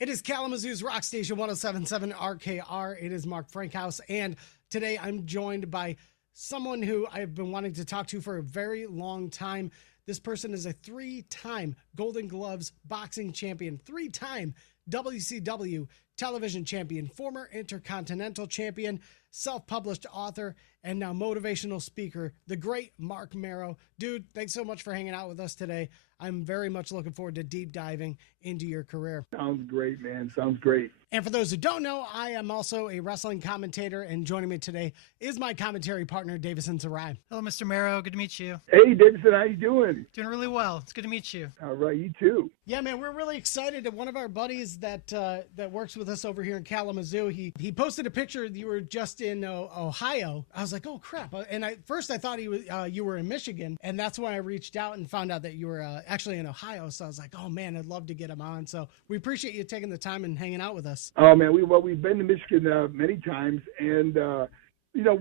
It is Kalamazoo's Rock Station 107.7 RKR. It is Marc Frankhouse, and today I'm joined by someone who I've been wanting to talk to for a very long time. This person is a three-time Golden Gloves boxing champion, three-time WCW television champion, former Intercontinental champion, self-published author, and now motivational speaker, the great Marc Mero. Dude, thanks so much for hanging out with us today. I'm very much looking forward to deep diving into your career. Sounds great, man. Sounds great. And for those who don't know, I am also a wrestling commentator, and joining me today is my commentary partner, Davison Sarai. Hello, Mr. Mero. Good to meet you. Hey, Davison, how you doing? Doing really well. It's good to meet you. All right, you too. Yeah, man, we're really excited. One of our buddies that works with us over here in Kalamazoo, he posted a picture. You were just in Ohio. I was like, oh crap! And first I thought you were in Michigan, and that's when I reached out and found out that you were actually in Ohio. So I was like, oh man, I'd love to get him on. So we appreciate you taking the time and hanging out with us. Oh man, we've been to Michigan many times, and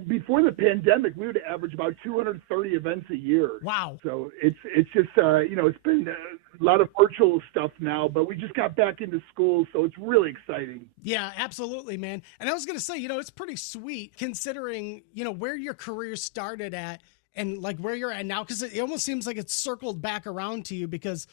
before the pandemic, we would average about 230 events a year. Wow! So it's just it's been a lot of virtual stuff now, but we just got back into school, so it's really exciting. Yeah, absolutely, man. And I was gonna say, it's pretty sweet considering where your career started at and like where you're at now, because it almost seems like it's circled back around to you because.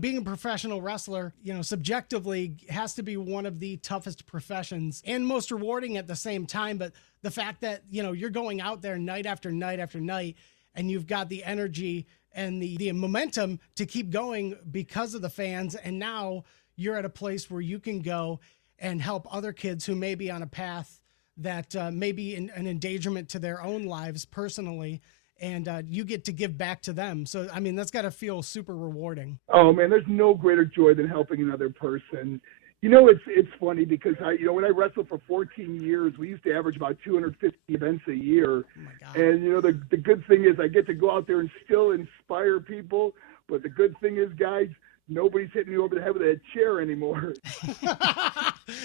Being a professional wrestler, subjectively has to be one of the toughest professions and most rewarding at the same time. But the fact that, you're going out there night after night after night and you've got the energy and the momentum to keep going because of the fans. And now you're at a place where you can go and help other kids who may be on a path that may be an endangerment to their own lives personally. And you get to give back to them. So, that's got to feel super rewarding. Oh, man, there's no greater joy than helping another person. It's funny because, when I wrestled for 14 years, we used to average about 250 events a year. Oh my God. And, the good thing is I get to go out there and still inspire people. But the good thing is, guys, nobody's hitting me over the head with a chair anymore.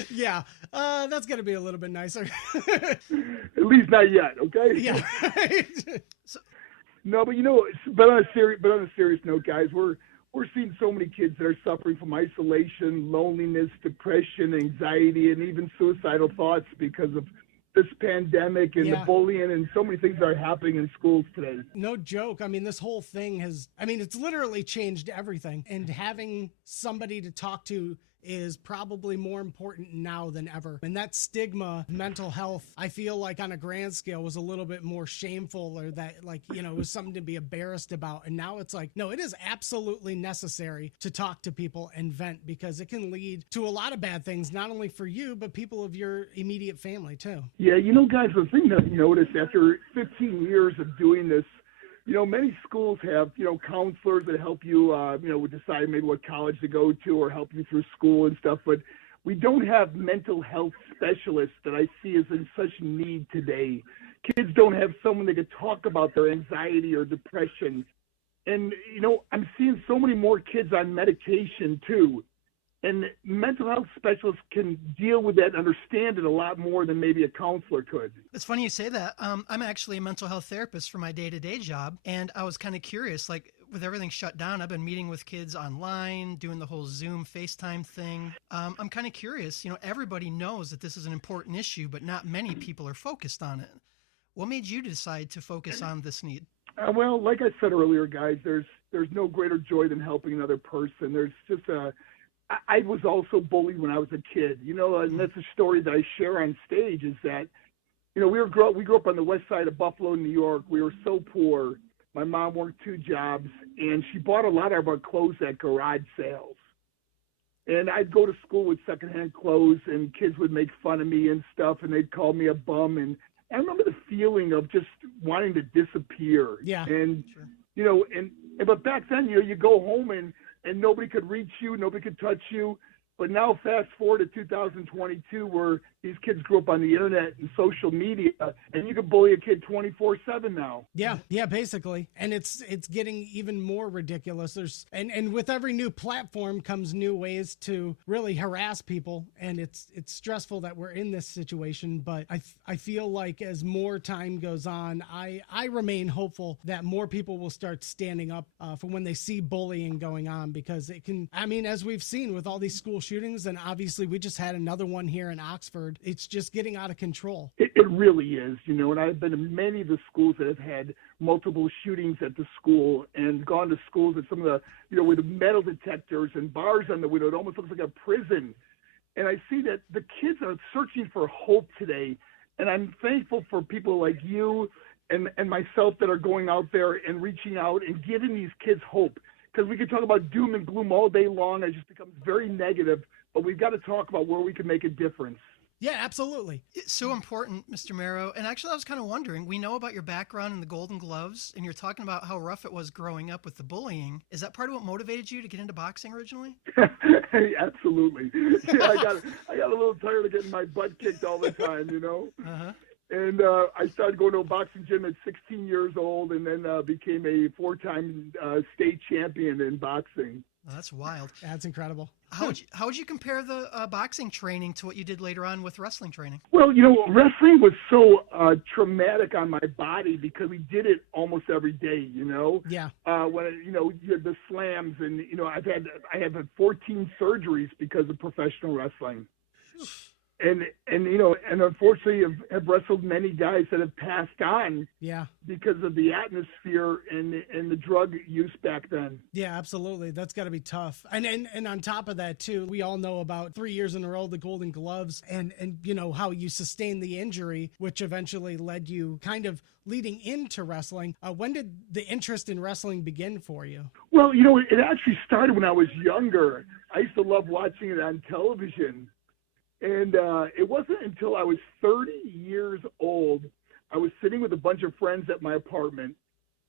Yeah, that's going to be a little bit nicer. At least not yet, okay? Yeah. No, but on a serious note, guys, we're seeing so many kids that are suffering from isolation, loneliness, depression, anxiety, and even suicidal thoughts because of this pandemic and the bullying and so many things that are happening in schools today. No joke. This whole thing it's literally changed everything. And having somebody to talk to is probably more important now than ever. And that stigma, mental health, I feel like on a grand scale was a little bit more shameful, or that it was something to be embarrassed about. And now it's like, no, it is absolutely necessary to talk to people and vent, because it can lead to a lot of bad things, not only for you, but people of your immediate family too. Yeah. Guys, the thing that you notice after 15 years of doing this, many schools have, counselors that help you, decide maybe what college to go to or help you through school and stuff. But we don't have mental health specialists that I see as in such need today. Kids don't have someone that could talk about their anxiety or depression. And, I'm seeing so many more kids on medication too. And mental health specialists can deal with that and understand it a lot more than maybe a counselor could. It's funny you say that. I'm actually a mental health therapist for my day-to-day job. And I was kind of curious, with everything shut down, I've been meeting with kids online, doing the whole Zoom, FaceTime thing. I'm kind of curious, everybody knows that this is an important issue, but not many people are focused on it. What made you decide to focus on this need? Well, like I said earlier, guys, there's no greater joy than helping another person. There's just I was also bullied when I was a kid, and that's a story that I share on stage is that, we grew up on the west side of Buffalo, New York. We were so poor. My mom worked 2 jobs, and she bought a lot of our clothes at garage sales. And I'd go to school with secondhand clothes, and kids would make fun of me and stuff, and they'd call me a bum. And I remember the feeling of just wanting to disappear. Yeah. And, sure. But back then, you go home and nobody could reach you, nobody could touch you. But now fast forward to 2022 where these kids grew up on the internet and social media, and you can bully a kid 24/7 now. Yeah, basically. And it's getting even more ridiculous. And with every new platform comes new ways to really harass people, and it's stressful that we're in this situation, but I feel like as more time goes on, I remain hopeful that more people will start standing up for when they see bullying going on, because it can, as we've seen with all these school shootings, and obviously we just had another one here in Oxford. It's just getting out of control. It really is, and I've been to many of the schools that have had multiple shootings at the school, and gone to schools at some of the, with metal detectors and bars on the window. It almost looks like a prison. And I see that the kids are searching for hope today. And I'm thankful for people like you and myself that are going out there and reaching out and giving these kids hope. Because we can talk about doom and gloom all day long. It just becomes very negative. But we've got to talk about where we can make a difference. Yeah, absolutely. It's so important, Mr. Mero. And actually, I was kind of wondering, we know about your background in the Golden Gloves, and you're talking about how rough it was growing up with the bullying. Is that part of what motivated you to get into boxing originally? Absolutely. Yeah, I got a little tired of getting my butt kicked all the time, Uh-huh. And I started going to a boxing gym at 16 years old, and then became a 4-time state champion in boxing. Oh, that's wild. That's incredible. How would you compare the boxing training to what you did later on with wrestling training? Well, wrestling was so traumatic on my body because we did it almost every day. Yeah. When you had the slams, and I have had 14 surgeries because of professional wrestling. And unfortunately have wrestled many guys that have passed on. Yeah. Because of the atmosphere and the drug use back then. Yeah, absolutely. That's got to be tough. And on top of that too, we all know about 3 years in a row the Golden Gloves, and how you sustained the injury, which eventually led you kind of leading into wrestling. When did the interest in wrestling begin for you? Well, it actually started when I was younger. I used to love watching it on television. And it wasn't until I was 30 years old, I was sitting with a bunch of friends at my apartment,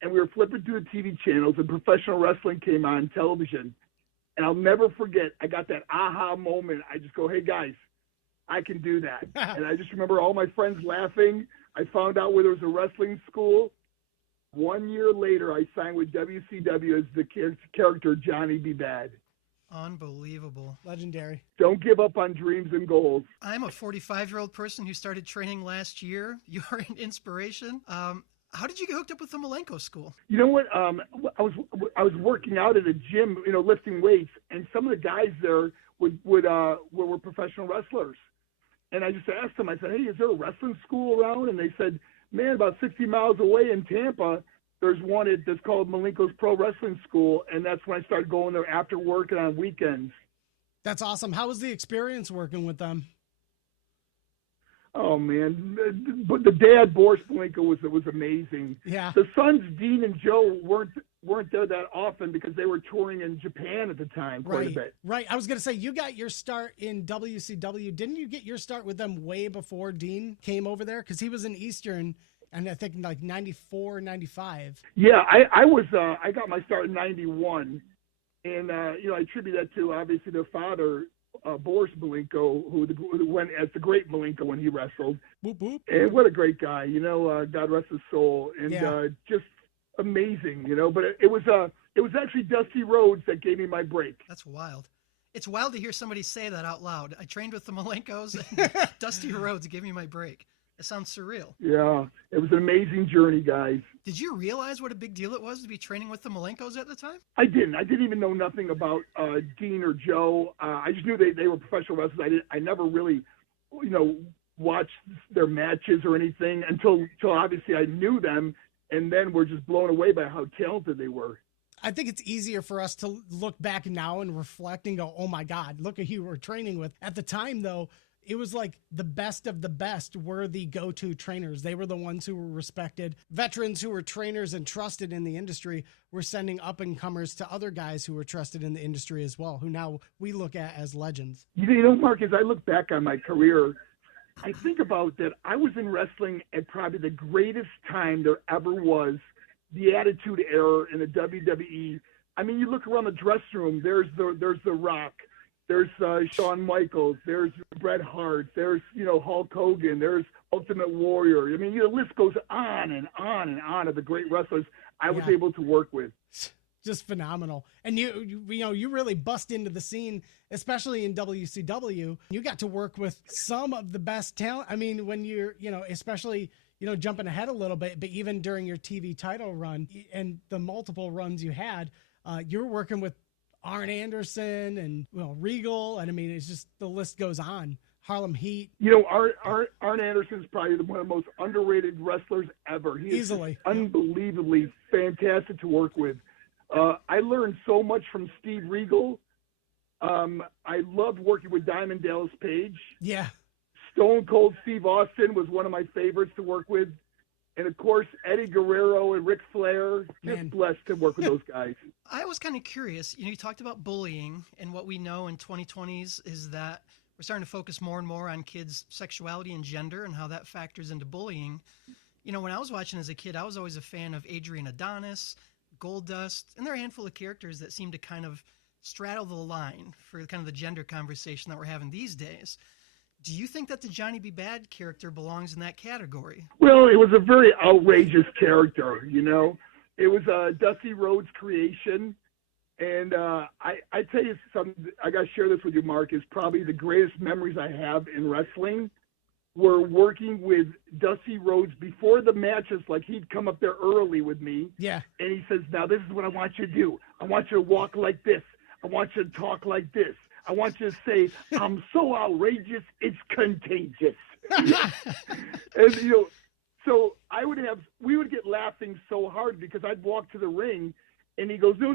and we were flipping through the TV channels, and professional wrestling came on television. And I'll never forget, I got that aha moment. I just go, hey, guys, I can do that. And I just remember all my friends laughing. I found out where there was a wrestling school. 1 year later, I signed with WCW as the character Johnny B. Bad. Unbelievable. Legendary. Don't give up on dreams and goals. I'm a 45-year-old person who started training last year. You are an inspiration. How did you get hooked up with the Malenko School? You know what? I was working out at a gym, lifting weights, and some of the guys there were professional wrestlers. And I just asked them, I said, hey, is there a wrestling school around? And they said, man, about 60 miles away in Tampa, there's one that's called Malenko's Pro Wrestling School, and that's when I started going there after work and on weekends. That's awesome. How was the experience working with them? Oh man, but the dad Boris Malenko was amazing. Yeah. The sons Dean and Joe weren't there that often because they were touring in Japan at the time quite a bit. Right. I was gonna say you got your start in WCW. Didn't you get your start with them way before Dean came over there? Because he was in Eastern. And I think like 94, 95. Yeah, I got my start in 91. And, I attribute that to obviously their father, Boris Malenko, who went as the great Malenko when he wrestled. Boop, boop. And what a great guy, God rest his soul. And just amazing, but it was actually Dusty Rhodes that gave me my break. That's wild. It's wild to hear somebody say that out loud. I trained with the Malenkos, and Dusty Rhodes gave me my break. It sounds surreal. Yeah, it was an amazing journey, guys. Did you realize what a big deal it was to be training with the Malenkos at the time? I didn't. I didn't even know nothing about Dean or Joe. I just knew they were professional wrestlers. I never really, watched their matches or anything until obviously I knew them, and then we're just blown away by how talented they were. I think it's easier for us to look back now and reflect and go, oh my God, look at who we're training with. At the time, though, it was like the best of the best were the go-to trainers. They were the ones who were respected. Veterans who were trainers and trusted in the industry were sending up-and-comers to other guys who were trusted in the industry as well, who now we look at as legends. Mark, as I look back on my career, I think about that I was in wrestling at probably the greatest time there ever was, the Attitude Era in the WWE. I mean, you look around the dressing room, there's The Rock. There's Shawn Michaels, there's Bret Hart, there's, Hulk Hogan, there's Ultimate Warrior. I mean, the list goes on and on and on of the great wrestlers I was able to work with. Just phenomenal. And you really bust into the scene, especially in WCW. You got to work with some of the best talent. I mean, when you're, especially, jumping ahead a little bit, but even during your TV title run and the multiple runs you had, you were working with Arn Anderson and Regal, and I mean it's just the list goes on. Harlem Heat. Arn Anderson is probably one of the most underrated wrestlers ever. He Easily. Is unbelievably fantastic to work with. I learned so much from Steve Regal. I loved working with Diamond Dallas Page. Yeah. Stone Cold Steve Austin was one of my favorites to work with. And, of course, Eddie Guerrero and Ric Flair. Just blessed to work with those guys. I was kind of curious. You talked about bullying, and what we know in 2020s is that we're starting to focus more and more on kids' sexuality and gender and how that factors into bullying. When I was watching as a kid, I was always a fan of Adrian Adonis, Goldust, and there are a handful of characters that seem to kind of straddle the line for kind of the gender conversation that we're having these days. Do you think that the Johnny B. Bad character belongs in that category? Well, it was a very outrageous character, It was Dusty Rhodes' creation. And I tell you something, I got to share this with you, Mark, is probably the greatest memories I have in wrestling were working with Dusty Rhodes before the matches. Like, he'd come up there early with me. Yeah. And he says, now this is what I want you to do. I want you to walk like this. I want you to talk like this. I want you to say, I'm so outrageous, it's contagious. And, so we would get laughing so hard because I'd walk to the ring and he goes, no,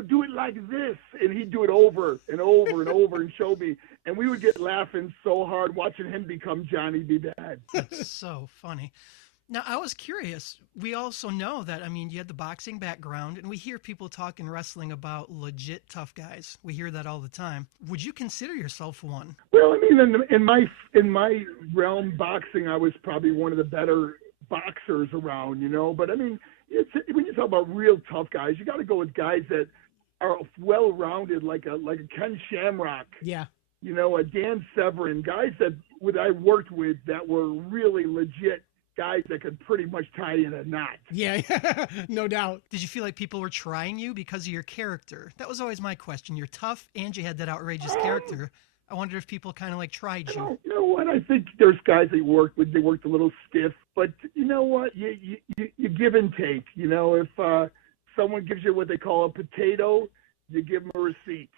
do it like this. And he'd do it over and over and over and show me. And we would get laughing so hard watching him become Johnny B. Bad. That's so funny. Now, I was curious. We also know that, you had the boxing background, and we hear people talk in wrestling about legit tough guys. We hear that all the time. Would you consider yourself one? Well, in my realm, boxing, I was probably one of the better boxers around, But, when you talk about real tough guys, you got to go with guys that are well-rounded, like a Ken Shamrock. Yeah. A Dan Severn, guys that I worked with that were really legit guys that could pretty much tie in a knot. Yeah, no doubt. Did you feel like people were trying you because of your character? That was always my question. You're tough and you had that outrageous character. I wondered if people kind of like tried you. You know what? I think there's guys they worked with. They worked a little stiff, but you know what? You give and take. If someone gives you what they call a potato, you give them a receipt.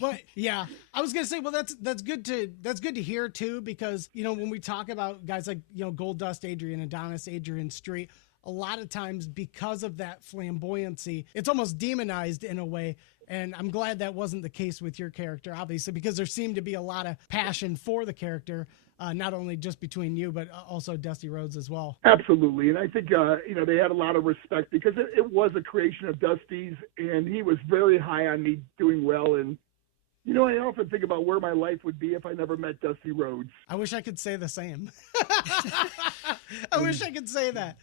But yeah, I was gonna say, well, that's good to hear too, because when we talk about guys like Goldust, Adrian Adonis, Adrian Street, a lot of times because of that flamboyancy, it's almost demonized in a way. And I'm glad that wasn't the case with your character, obviously, because there seemed to be a lot of passion for the character, not only just between you, but also Dusty Rhodes as well. Absolutely. And I think, they had a lot of respect because it was a creation of Dusty's, and he was very high on me doing well. And, I often think about where my life would be if I never met Dusty Rhodes. I wish I could say the same. I wish I could say that.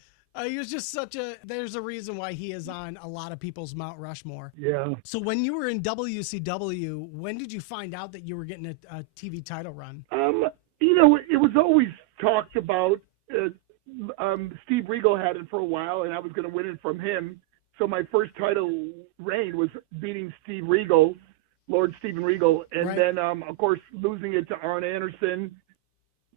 He was just there's a reason why he is on a lot of people's Mount Rushmore. Yeah. So when you were in WCW, when did you find out that you were getting a TV title run? It was always talked about. Steve Regal had it for a while, and I was going to win it from him. So my first title reign was beating Steve Regal, Lord Steven Regal, and right. Then, of course, losing it to Arn Anderson,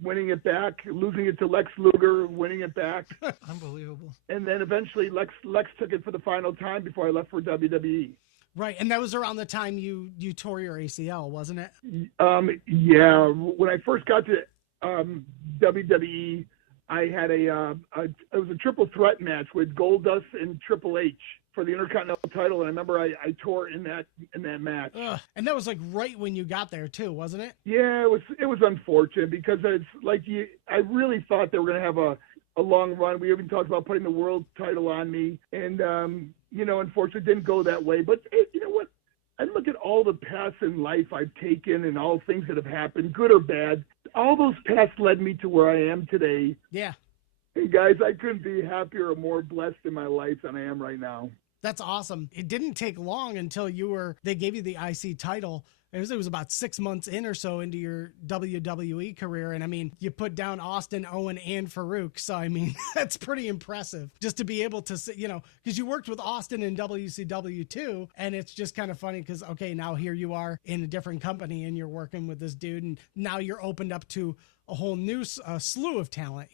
winning it back, losing it to Lex Luger, winning it back. Unbelievable. And then eventually Lex took it for the final time before I left for WWE. Right, and that was around the time you tore your ACL, wasn't it? Yeah. When I first got to WWE, I had it was a triple threat match with Goldust and Triple H for the Intercontinental title, and I remember I tore in that match. Ugh. And that was like right when you got there too, wasn't it? Yeah, it was unfortunate because it's like I really thought they were going to have a long run. We even talked about putting the world title on me, and unfortunately, it didn't go that way. But you know what? I look at all the paths in life I've taken and all things that have happened, good or bad. All those paths led me to where I am today. Yeah. Hey, guys, I couldn't be happier or more blessed in my life than I am right now. That's awesome. It didn't take long until they gave you the IC title. it was about 6 months in or so into your WWE career. And I mean, you put down Austin, Owen, and Farouk. So, I mean, that's pretty impressive just to be able to, because you worked with Austin in WCW too. And it's just kind of funny because, okay, now here you are in a different company and you're working with this dude. And now you're opened up to a whole new slew of talent,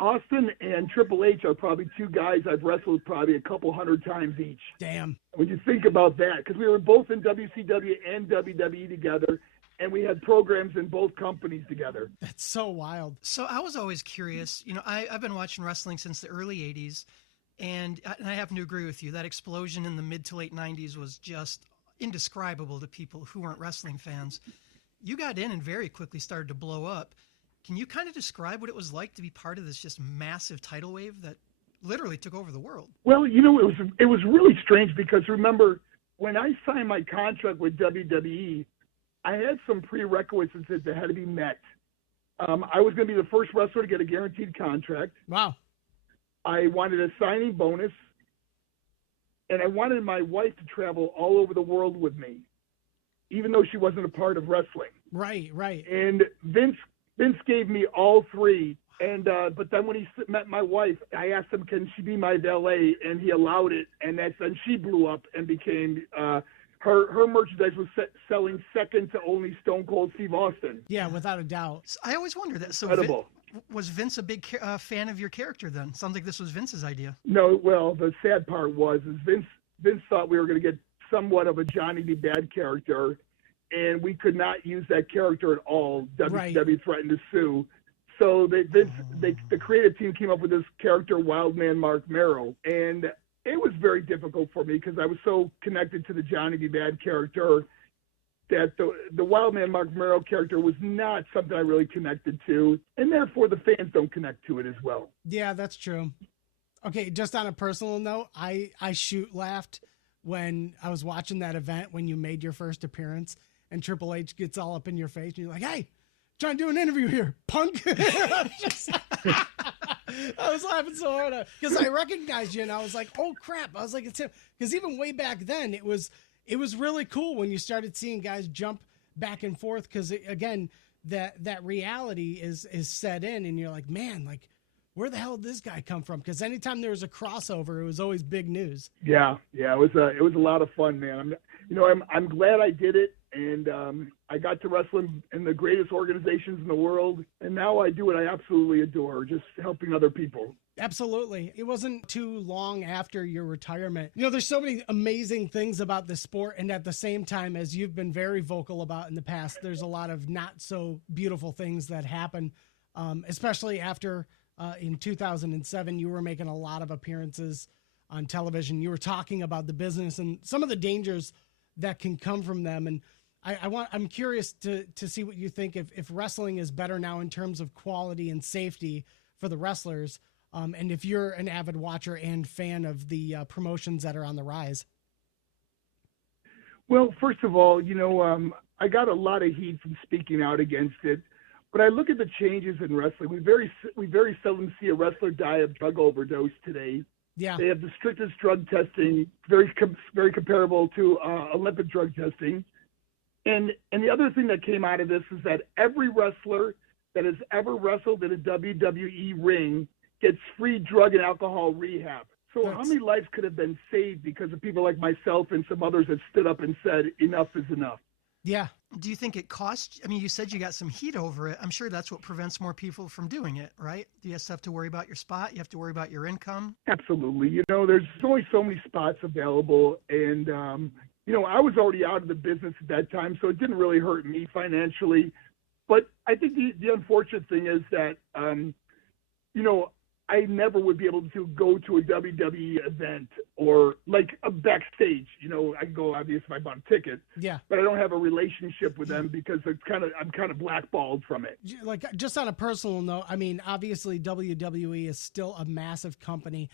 Austin and Triple H are probably two guys I've wrestled probably a couple hundred times each. Damn. When you think about that, because we were both in WCW and WWE together, and we had programs in both companies together. That's so wild. So I was always curious. I've been watching wrestling since the early 80s, and I happen to agree with you. That explosion in the mid to late 90s was just indescribable to people who weren't wrestling fans. You got in and very quickly started to blow up. Can you kind of describe what it was like to be part of this just massive tidal wave that literally took over the world? Well, it was really strange because remember, when I signed my contract with WWE, I had some prerequisites that had to be met. I was going to be the first wrestler to get a guaranteed contract. Wow. I wanted a signing bonus, and I wanted my wife to travel all over the world with me, even though she wasn't a part of wrestling. Right. And Vince gave me all three. And but then when he met my wife, I asked him, can she be my valet? And he allowed it. And then she blew up and became her merchandise was selling second to only Stone Cold Steve Austin. Yeah, without a doubt. I always wondered that. So incredible. Was Vince a big fan of your character then? Sounds like this was Vince's idea. No, well, the sad part is Vince thought we were going to get somewhat of a Johnny B. Bad character, and we could not use that character at all. WCW threatened to sue. So the creative team came up with this character, Wildman Marc Mero, and it was very difficult for me because I was so connected to the Johnny B. Bad character that the Wildman Marc Mero character was not something I really connected to, and therefore the fans don't connect to it as well. Yeah, that's true. Okay, just on a personal note, I laughed when I was watching that event when you made your first appearance and Triple H gets all up in your face and you're like, hey, trying to do an interview here, punk. I was laughing so hard because I recognized you and I was like, oh crap. I was like, it's him. Because even way back then, it was really cool when you started seeing guys jump back and forth. Because again, that reality is set in and you're like, man, like, where the hell did this guy come from? Because anytime there was a crossover, it was always big news. Yeah, it was a lot of fun, man. I'm glad I did it, and I got to wrestle in the greatest organizations in the world, and now I do what I absolutely adore, just helping other people. Absolutely. It wasn't too long after your retirement. There's so many amazing things about this sport, and at the same time, as you've been very vocal about in the past, there's a lot of not so beautiful things that happen, especially after in 2007, you were making a lot of appearances on television. You were talking about the business and some of the dangers that can come from them. And I'm curious to see what you think if wrestling is better now in terms of quality and safety for the wrestlers. And if you're an avid watcher and fan of the promotions that are on the rise. Well, first of all, I got a lot of heat from speaking out against it. But I look at the changes in wrestling. We very seldom see a wrestler die of drug overdose today. Yeah, they have the strictest drug testing, very comparable to Olympic drug testing. And the other thing that came out of this is that every wrestler that has ever wrestled in a WWE ring gets free drug and alcohol rehab. So how many lives could have been saved because of people like myself and some others that stood up and said enough is enough? Yeah. Do you think it costs? I mean, you said you got some heat over it. I'm sure that's what prevents more people from doing it, right? You just have to worry about your spot. You have to worry about your income. Absolutely. There's only so many spots available. And, I was already out of the business at that time, so it didn't really hurt me financially. But I think the unfortunate thing is that, I never would be able to go to a WWE event or like a backstage. I can go obviously if I bought a ticket. Yeah. But I don't have a relationship with them because I'm kind of blackballed from it. Like just on a personal note, I mean, obviously WWE is still a massive company.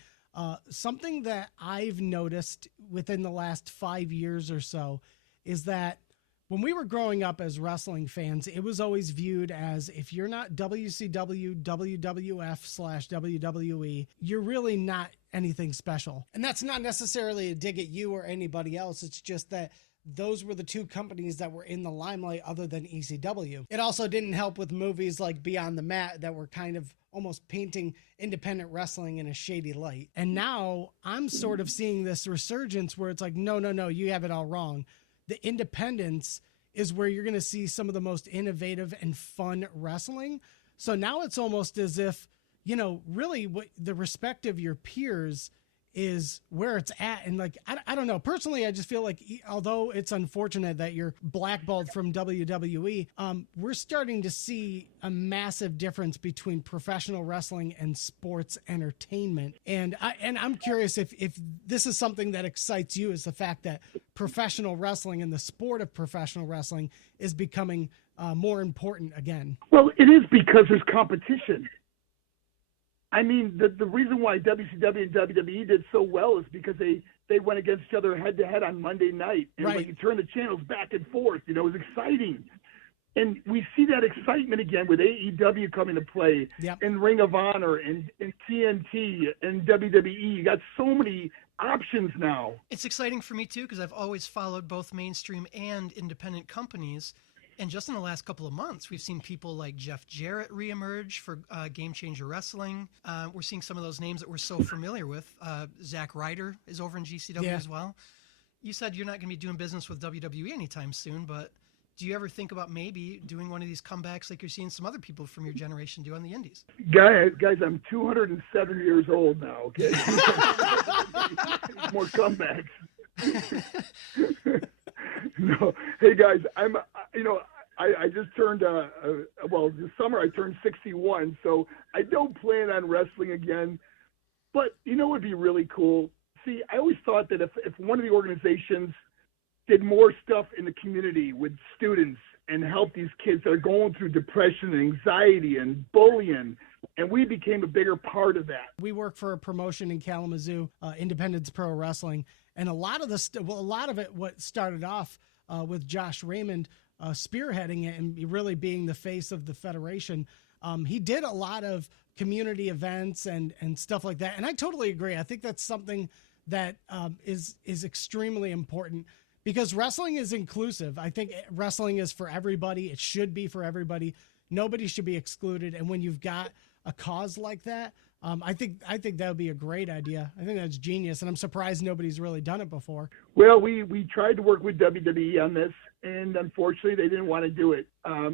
Something that I've noticed within the last 5 years or so is that when we were growing up as wrestling fans, it was always viewed as if you're not WCW, WWF/WWE, you're really not anything special. And that's not necessarily a dig at you or anybody else. It's just that those were the two companies that were in the limelight other than ECW. It also didn't help with movies like Beyond the Mat that were kind of almost painting independent wrestling in a shady light. And now I'm sort of seeing this resurgence where it's like, no, you have it all wrong. The independence is where you're going to see some of the most innovative and fun wrestling. So now it's almost as if, you know, really what the respect of your peers is where it's at. And like, I don't know, personally, I just feel like, although it's unfortunate that you're blackballed from WWE, we're starting to see a massive difference between professional wrestling and sports entertainment. And I'm curious if this is something that excites you, is the fact that professional wrestling and the sport of professional wrestling is becoming more important again. Well, it is because there's competition. I mean, the reason why WCW and WWE did so well is because they went against each other head-to-head on Monday night. And right. When you turn the channels back and forth, you know, it was exciting. And we see that excitement again with AEW coming to play, yep. and Ring of Honor and TNT and WWE. You got so many options now. It's exciting for me, too, because I've always followed both mainstream and independent companies. And just in the last couple of months, we've seen people like Jeff Jarrett reemerge for Game Changer Wrestling. We're seeing some of those names that we're so familiar with. Zack Ryder is over in GCW as well. You said you're not going to be doing business with WWE anytime soon, but do you ever think about maybe doing one of these comebacks like you're seeing some other people from your generation do on the indies? Guys, I'm 207 years old now, okay? More comebacks. No, hey guys, I just turned, this summer I turned 61, so I don't plan on wrestling again. But you know what would be really cool? See, I always thought that if one of the organizations did more stuff in the community with students and help these kids that are going through depression and anxiety and bullying, and we became a bigger part of that. We work for a promotion in Kalamazoo, Independence Pro Wrestling, and a lot of it, what started off with Josh Raymond spearheading it and really being the face of the federation. He did a lot of community events and stuff like that. And I totally agree. I think that's something that is extremely important because wrestling is inclusive. I think wrestling is for everybody. It should be for everybody. Nobody should be excluded. And when you've got a cause like that, I think that would be a great idea. I think that's genius, and I'm surprised nobody's really done it before. Well, we tried to work with WWE on this, and unfortunately, they didn't want to do it.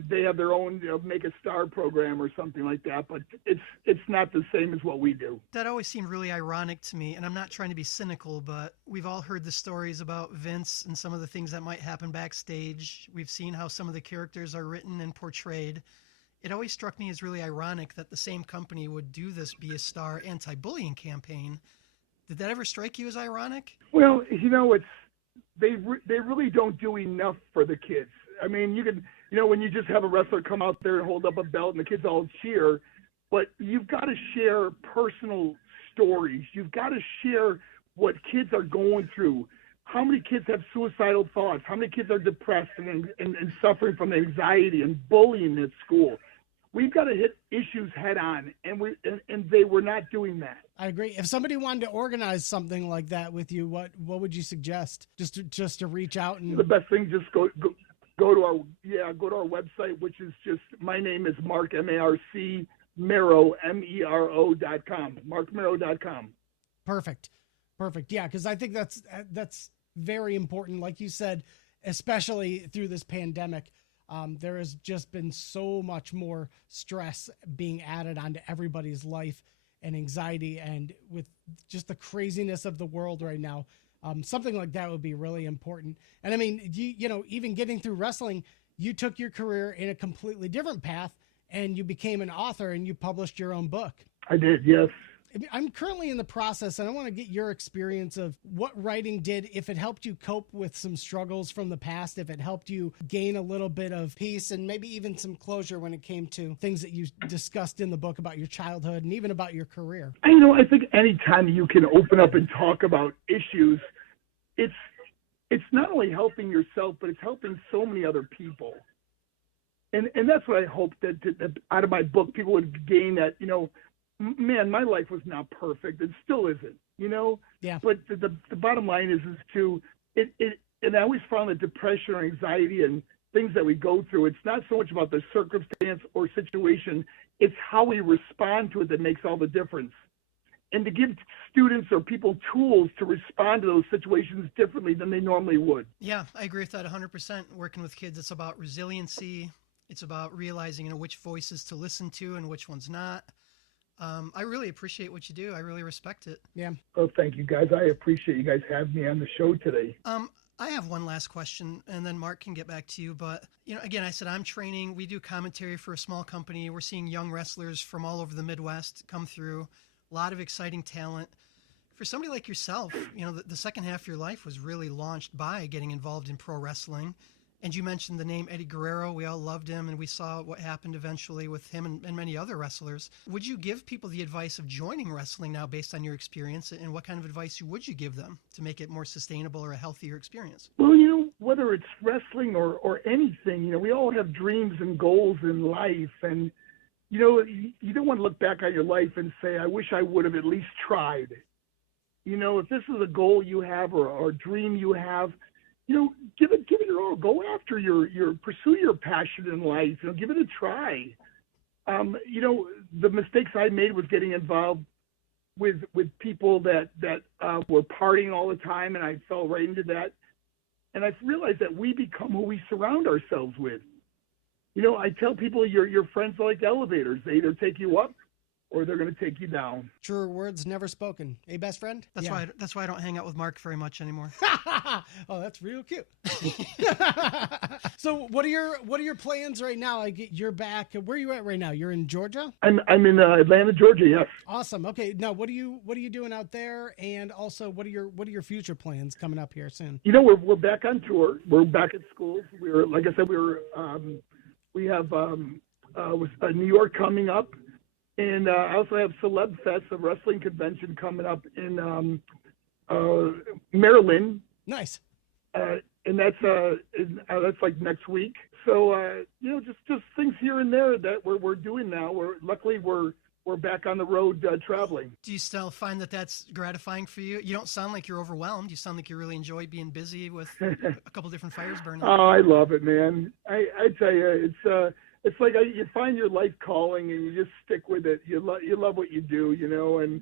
They have their own, Make a Star program or something like that, but it's not the same as what we do. That always seemed really ironic to me, and I'm not trying to be cynical, but we've all heard the stories about Vince and some of the things that might happen backstage. We've seen how some of the characters are written and portrayed. It always struck me as really ironic that the same company would do this Be a Star anti-bullying campaign. Did that ever strike you as ironic? Well, they really don't do enough for the kids. I mean, you can, when you just have a wrestler come out there and hold up a belt and the kids all cheer, but you've got to share personal stories. You've got to share what kids are going through. How many kids have suicidal thoughts? How many kids are depressed and suffering from anxiety and bullying at school? We've got to hit issues head on, and they were not doing that. I agree. If somebody wanted to organize something like that with you, what would you suggest? Just to reach out and the best thing, just go to our website, which is just, my name is Marc, M-A-R-C, Mero, M-E-R-O.com, marcmero.com. Perfect. Yeah, because I think that's very important. Like you said, especially through this pandemic. There has just been so much more stress being added onto everybody's life and anxiety, and with just the craziness of the world right now, something like that would be really important. And I mean, even getting through wrestling, you took your career in a completely different path and you became an author and you published your own book. I did, yes. I'm currently in the process, and I want to get your experience of what writing did, if it helped you cope with some struggles from the past, if it helped you gain a little bit of peace and maybe even some closure when it came to things that you discussed in the book about your childhood and even about your career. I think anytime you can open up and talk about issues, it's not only helping yourself, but it's helping so many other people. And that's what I hope that out of my book, people would gain that, man, my life was not perfect. It still isn't, Yeah. But the bottom line is And I always found that depression or anxiety and things that we go through, it's not so much about the circumstance or situation, it's how we respond to it that makes all the difference. And to give students or people tools to respond to those situations differently than they normally would. Yeah, I agree with that 100%. Working with kids, it's about resiliency. It's about realizing, which voices to listen to and which ones not. I really appreciate what you do. I really respect it. Yeah. Oh, thank you, guys. I appreciate you guys having me on the show today. I have one last question, and then Marc can get back to you. But, again, I said I'm training. We do commentary for a small company. We're seeing young wrestlers from all over the Midwest come through. A lot of exciting talent. For somebody like yourself, the second half of your life was really launched by getting involved in pro wrestling. And you mentioned the name Eddie Guerrero. We all loved him, and we saw what happened eventually with him and many other wrestlers. Would you give people the advice of joining wrestling now based on your experience, and what kind of advice would you give them to make it more sustainable or a healthier experience? Well, whether it's wrestling or anything, we all have dreams and goals in life. And, you don't want to look back on your life and say, I wish I would have at least tried. If this is a goal you have or a dream you have, give it your all. Go after pursue your passion in life. Give it a try. The mistakes I made was getting involved with people that were partying all the time, and I fell right into that. And I've realized that we become who we surround ourselves with. I tell people your friends are like elevators. They either take you up or they're going to take you down. Truer words never spoken. Hey, best friend? That's why I don't hang out with Marc very much anymore. Oh, that's real cute. So what are your plans right now? You're back. Where are you at right now? You're in Georgia? I'm in Atlanta, Georgia, yes. Awesome. Okay. Now what are you doing out there? And also what are your future plans coming up here soon? We're back on tour. We're back at schools. We have New York coming up. And I also have Celeb Fest, a wrestling convention coming up in Maryland. Nice. And that's like next week. So just things here and there that we're doing now. Luckily we're back on the road traveling. Do you still find that that's gratifying for you? You don't sound like you're overwhelmed. You sound like you really enjoy being busy with a couple different fires burning. Oh, I love it, man. I tell you, it's like you find your life calling and you just stick with it. You love what you do, and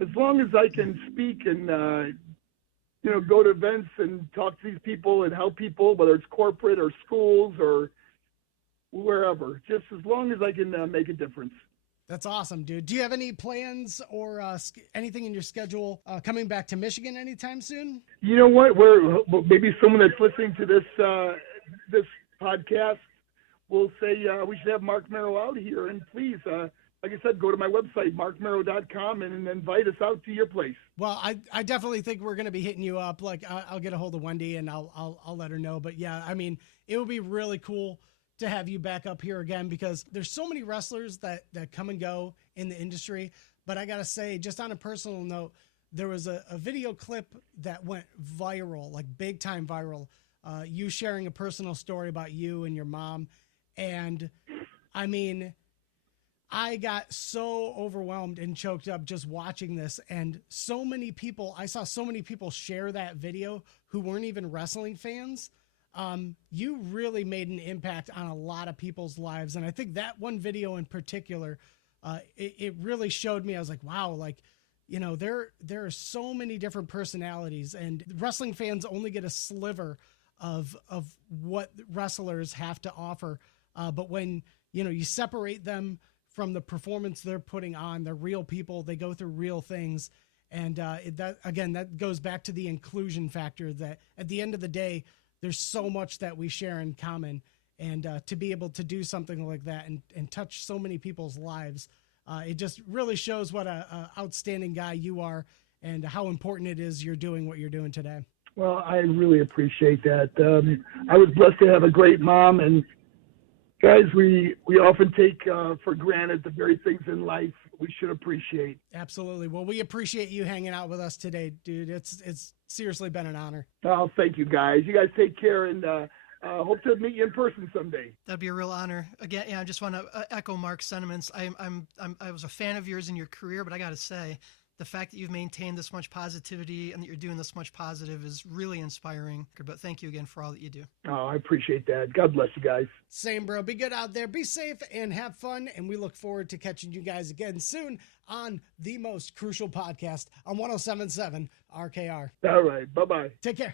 as long as I can speak and, go to events and talk to these people and help people, whether it's corporate or schools or wherever, just as long as I can make a difference. That's awesome, dude. Do you have any plans or anything in your schedule coming back to Michigan anytime soon? You know what? Maybe someone that's listening to this podcast will say we should have Marc Mero out here. And please, like I said, go to my website, marcmero.com, and invite us out to your place. Well, I definitely think we're going to be hitting you up. Like I'll get a hold of Wendy and I'll let her know. But yeah, I mean, it would be really cool to have you back up here again, because there's so many wrestlers that come and go in the industry. But I got to say, just on a personal note, there was a video clip that went viral, like big time viral. You sharing a personal story about you and your mom. And I mean, I got so overwhelmed and choked up just watching this. And I saw so many people share that video who weren't even wrestling fans. You really made an impact on a lot of people's lives. And I think that one video in particular, it really showed me, I was like, wow, like, there are so many different personalities, and wrestling fans only get a sliver of what wrestlers have to offer. But when, you separate them from the performance they're putting on, they're real people, they go through real things. And that goes back to the inclusion factor, that at the end of the day, there's so much that we share in common, and to be able to do something like that and touch so many people's lives, it just really shows what a outstanding guy you are and how important it is you're doing what you're doing today. Well, I really appreciate that. I was blessed to have a great mom, and guys, we often take for granted the very things in life we should appreciate. Absolutely. Well, we appreciate you hanging out with us today, dude. It's seriously been an honor. Oh, thank you, guys. You guys take care, and hope to meet you in person someday. That'd be a real honor. Again, I just want to echo Marc's sentiments. I was a fan of yours in your career, but I got to say, the fact that you've maintained this much positivity and that you're doing this much positive is really inspiring. But thank you again for all that you do. Oh, I appreciate that. God bless you guys. Same, bro. Be good out there. Be safe and have fun. And we look forward to catching you guys again soon on the most crucial podcast on 107.7 RKR. All right. Bye-bye. Take care.